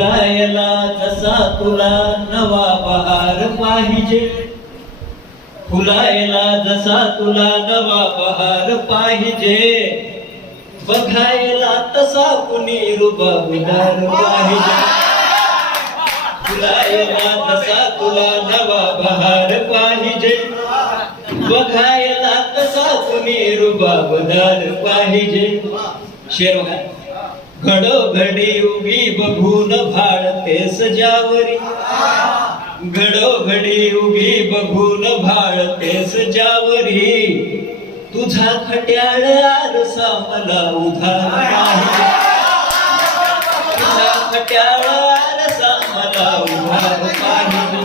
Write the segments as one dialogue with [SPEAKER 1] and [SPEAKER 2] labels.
[SPEAKER 1] फुलायला जसा तुला नवा बहार पाहिजे. फुलायला जसा तुला नवा बहार पाहिजे. बघायला तसा कुणी रुबाबदार पाहिजे. फुलायला तसा तुला नवा बहार पाहिजे. बघायला तसा कुणी रुबाबदार पाहिजे. शेर बघा. घडोघडी उभी बघून भाळते सजावरी. घडोघडी उभी बघून भाळते सजावरी. तुझा खट्याळ आरसा मला उधार तुझा खट्याळ आरसा मला उधार पाहिजे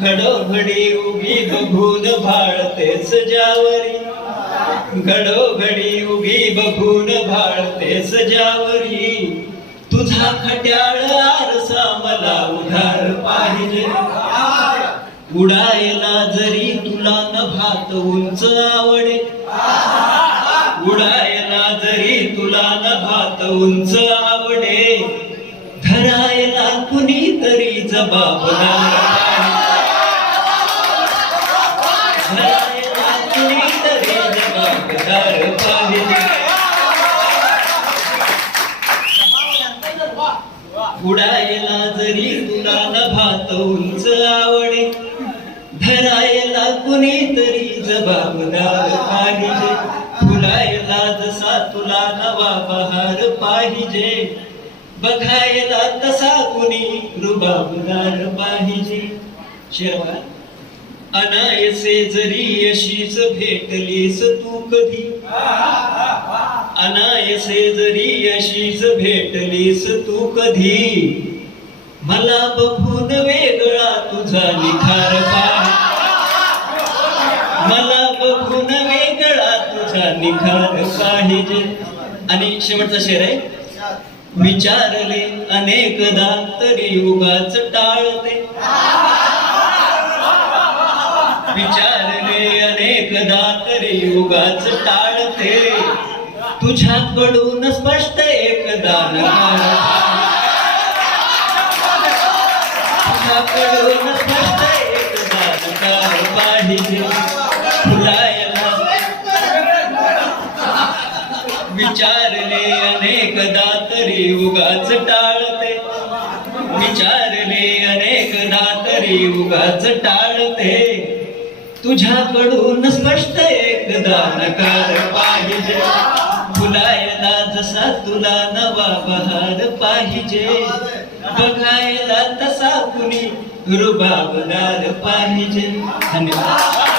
[SPEAKER 1] घडोघडी उभी बघून भाळते सजावरी. घडोघडी उभी बघून भाळते सजावरी. तुझा खट्याळ आरसा मला उधार पाहिजे. उडायला जरी तुला न भात उंच आवडे. उडायला जरी तुला न भात उंच आवडे. धरायला कुणी तरी जबाबदार पाहिजे. धरायला कुणी तरी जबाबदार पाहिजे उडायला जरी तुला न भात उंच आवडे. धरायला कुणीतरी जबाबदार पाहिजे. फुलायला जसा तुला नवा बहार पाहिजे. बघायला तसा कुणी रुबाबदार पाहिजे. शेरवा अनायसे जरी अशीच भेटलीस तू कधी? अना जरी अशीच भेटलीस तू कधी? मला बघून वेगळा तुझा निखार पाहिजे मला बघून वेगळा तुझा निखार पाहिजे. आणि शेवटचा शेर आहे. विचारले अनेकदा तरी युगाच टाळते. विचारले अनेकदा तरी युगाच टाळते. तुझ्याकडून स्पष्ट एक दान तुझ्याकडून स्पष्ट एक दान पाहिजे. फुलायला विचारले अनेकदा तरी उगाच टाळते. विचारले अनेकदा तरी उगाच टाळते. तुझ्याकडून स्पष्ट एकदा नकार पाहिजे. फुलायला जसा तुला नवा बहार पाहिजे. बघायला तसा कुणी रुबाबदार पाहिजे. धन्यवाद.